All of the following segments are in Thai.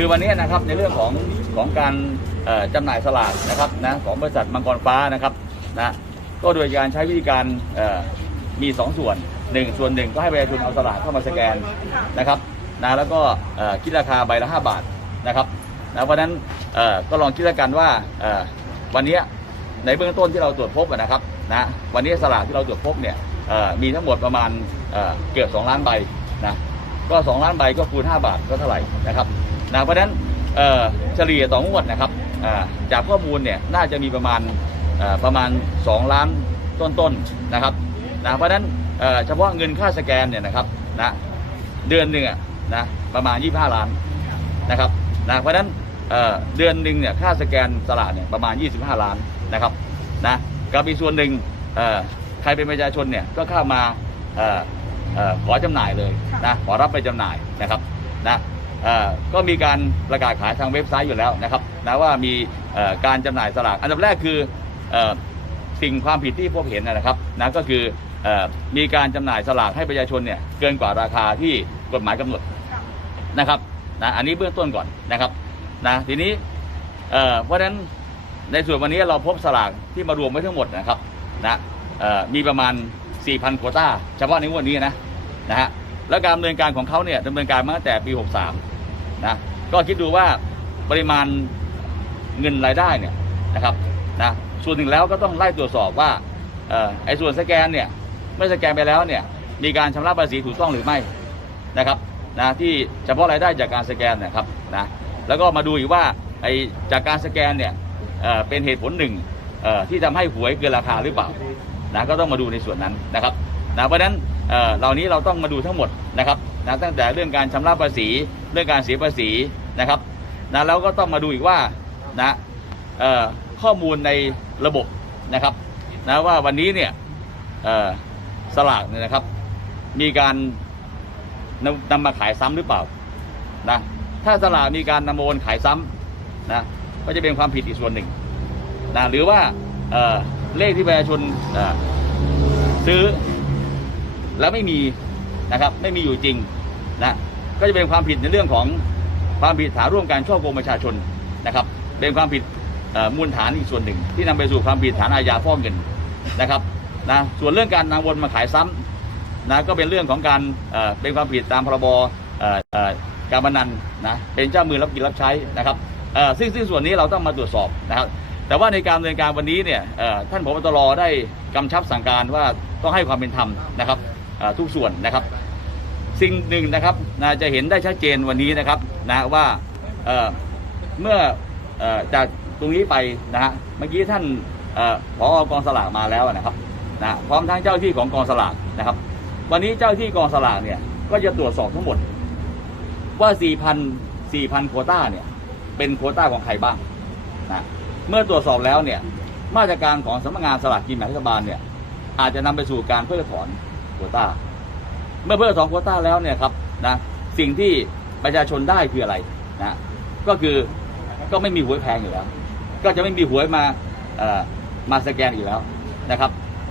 คือวันนี้นะครับในเรื่องของของการเอ่อจำหน่ายสลากนะครับนะของบริษัทมังกรฟ้านะครับนะก็โดยการใช้วิธีการเอ่อมี 2 ส่วน 1 ส่วนหนึ่งก็ให้ประชาชนเอาสลากเข้ามาสแกนนะครับนะแล้วก็คิดราคาใบละ 5 บาทนะครับนะเพราะนั้นก็ลองคิดละกันว่าวันนี้ในเบื้องต้นที่เราตรวจพบนะครับนะวันนี้สลากที่เราตรวจพบเนี่ยมีทั้งหมดประมาณเอ่อเกือบ2ล้านใบนะก็ 2 ล้านใบก็คูณ 5 บาทก็เท่าไหร่นะครับ นะเพราะฉะนั้นเฉลี่ยต่องวดนะครับจากข้อมูลเนี่ยน่าจะมีประมาณประมาณ 2 ล้านต้นๆนะครับนะเพราะฉะนั้นเฉพาะเงินค่าสแกนเนี่ยนะครับนะเดือนหนึ่งนะประมาณ 25 ล้านนะครับนะเพราะฉะนั้นเเดือนหนึ่งเนี่ยค่าสแกนสลากเนี่ยประมาณ 25 ล้านนะครับนะกับอีกส่วนหนึ่งใครเป็นประชาชนเนี่ยก็เข้ามาออออขอจำหน่ายเลยนะขอรับไปจำหน่ายนะครับนะ ก็มีการประกาศขายทางเว็บไซต์อยู่แล้วนะครับนะว่ามีการจำหน่ายสลากอันดับแรกคืออสิ่งความผิดที่พบเห็นนะครับนะก็คืออมีการจำหน่ายสลากให้ประชาชนเนี่ยเกินกว่าราคาที่กฎหมายกำหนดนะครับนะอันนี้เบื้องต้นก่อนนะครับนะทีนี้เพราะฉะนั้นในส่วนวันนี้เราพบสลากที่มารวมไว้ทั้งหมดนะครับนะมีประมาณ 4,000โควต้าเฉพาะในงวดนี้นะนะฮะ แล้วการดำเนินการของเขาเนี่ยดำเนินการมาตั้งแต่ปี 63 นะ ก็คิดดูว่าปริมาณเงินรายได้เนี่ยนะครับนะส่วนหนึ่งแล้วก็ต้องไล่ตรวจสอบว่าออไอ้ส่วนสแกนเนี่ยเมื่อสแกนไปแล้วเนี่ยมีการชำระภาษีถูกต้องหรือไม่นะครับนะที่เฉพาะรายได้จากการสแกนนะครับนะแล้วก็มาดูอีกว่าไอ้จากการสแกนเนี่ยเเป็นเหตุผลหนึ่งที่ทำให้หวยเกินราคาหรือเปล่านะก็ต้องมาดูในส่วนนั้นนะครับนะเพราะฉะนั้น เออเหล่านี้เราต้องมาดูทั้งหมดนะครับนะตั้งแต่เรื่องการชำระภาษีเรื่องการเสียภาษีนะครับนะแล้วก็ต้องมาดูอีกว่านะเอ่อข้อมูลในระบบนะครับนะว่าวันนี้เนี่ยเออสลากเนี่ยนะครับ มีการนำนำมาขายซ้ำหรือเปล่านะถ้าสลากมีการนำมาวนขายซ้ำนะก็จะเป็นความผิดอีกส่วนหนึ่งนะหรือว่าเออเลขที่ประชาชนซื้อ แล้วไม่มีนะครับไม่มีอยู่จริงนะก็จะเป็นความผิดในเรื่องของความผิดฐานร่วมการช่อโกงประชาชนนะครับ เป็นความผิดมูลฐานอีกส่วนหนึ่ง ที่นำไปสู่ความผิดฐานอาญาฟอกเงินนะครับนะส่วนเรื่องการนำวนมาขายซ้ำนะก็เป็นเรื่องของการเป็นความผิดตามพรบการพนันนะเป็นเจ้ามือรับกินรับใช้นะครับซึ่งซึ่งส่วนนี้เราต้องมาตรวจสอบนะครับ แต่ว่าในการดำเนินการวันนี้เนี่ยท่านผบตรได้กำชับสั่งการว่าต้องให้ความเป็นธรรมนะครับ ทุกส่วนนะครับ สิ่งหนึ่งนะครับนะจะเห็นได้ชัดเจนวันนี้นะครับนะว่าเเมื่ออจากตรงนี้ไปนะฮะเมื่อกี้ท่านเอ่อผอกองสลากมาแล้วนะครับนะพร้อมทั้งเจ้าที่ของกองสลากนะครับ วันนี้เจ้าที่กองสลากเนี่ยก็จะตรวจสอบทั้งหมด ว่า 4,000 4,000โควต้าเนี่ยเป็นโควต้าของใครบ้างนะเมื่อตรวจสอบแล้วเนี่ยมาตรการของสำนักงานสลากกินแบ่งรัฐบาลเนี่ยอาจจะนำไปสู่การเพิกถอน โควต้าเมื่อเพิกถอนโควต้าแล้วเนี่ยครับนะสิ่งที่ประชาชนได้คืออะไรนะก็คือก็ไม่มีหวยแพงอยู่แล้ว ก็จะไม่มีหวยมาเอ่อมาสแกนอีกแล้วนะครับ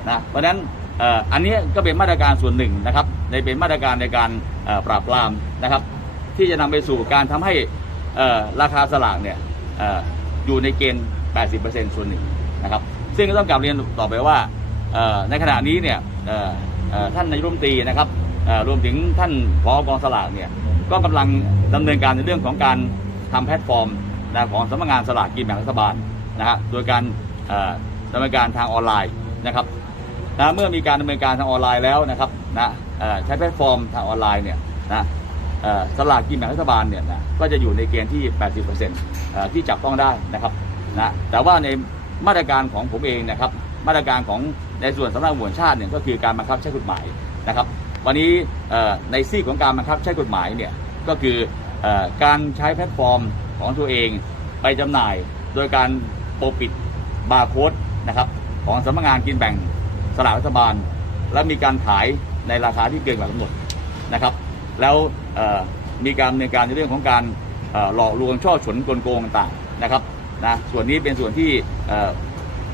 นะเพราะฉะนั้นเอ่ออันนี้ก็เป็นมาตรการส่วนหนึ่งนะครับ ในเป็นมาตรการในการปราบปรามนะครับ ที่จะนำไปสู่การทำให้ราคาสลากเนี่ยออยู่ในเกณฑ์ 80%ส่วนหนึ่งนะครับ ซึ่งก็ต้องกลับเรียนต่อไปว่าในขณะนี้เนี่ย ท่านนายรัฐมนตรีนะครับรวมถึงท่านผอกองสลากเนี่ยก็กำลังดำเนินการในเรื่องของการทำแพลตฟอร์มของสำนักงานสลากกินแบ่งรัฐบาลนะฮะโดยการดำเนินการทางออนไลน์นะครับนะเมื่อมีการดำเนินการทางออนไลน์แล้วนะครับนะใช้แพลตฟอร์มทางออนไลน์เนี่ยนะสลากกินแบ่งรัฐบาลเนี่ยนะก็จะอยู่ในเกณฑ์ที่ 80%ที่จับต้องได้นะครับนะแต่ว่าในมาตรการของผมเองนะครับมาตรการของในส่วนสำนักงานตำรวจชาติเนี่ยก็คือการบังคับใช้กฎหมายนะครับ วันนี้ในซีกของการบังคับใช้กฎหมายเนี่ยก็คืออการใช้แพลตฟอร์มของตัวเองไปจำหน่ายโดยการปกปิดบาร์โค้ดนะครับของสำนักงานกินแบ่งสลากรัฐบาล และมีการขายในราคาที่เกินกว่ากำหนดนะครับ แล้วมีการดำเนินการในเรื่องของการหลอกลวงช่อฉนกลโกงต่างๆนะครับนะส่วนนี้เป็นส่วนที่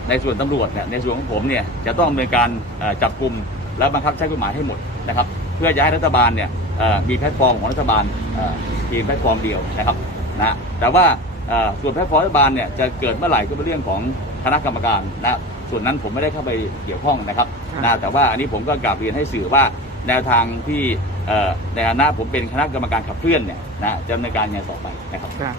ในส่วนตำรวจเนี่ยในส่วนของผมเนี่ยจะต้องดำเนินการเอ่อจับกลุ่มและบังคับใช้กฎหมายให้หมดนะครับ เพื่อจะให้รัฐบาลเนี่ยเอ่อมีแพลตฟอร์มของรัฐบาลเอ่อเพียงแพลตฟอร์มเดียวนะครับนะแต่ว่าเอ่อส่วนแพลตฟอร์มรัฐบาลเนี่ยจะเกิดเมื่อไหร่ก็เป็นเรื่องของคณะกรรมการนะส่วนนั้นผมไม่ได้เข้าไปเกี่ยวข้องนะครับนะแต่ว่าอันนี้ผมก็กราบเรียนให้สื่อว่าแนวทางที่เอ่อในฐานะผมเป็นคณะกรรมการขับเคลื่อนเนี่ยนะจะดำเนินการยังไงต่อไปนะครับค่ะ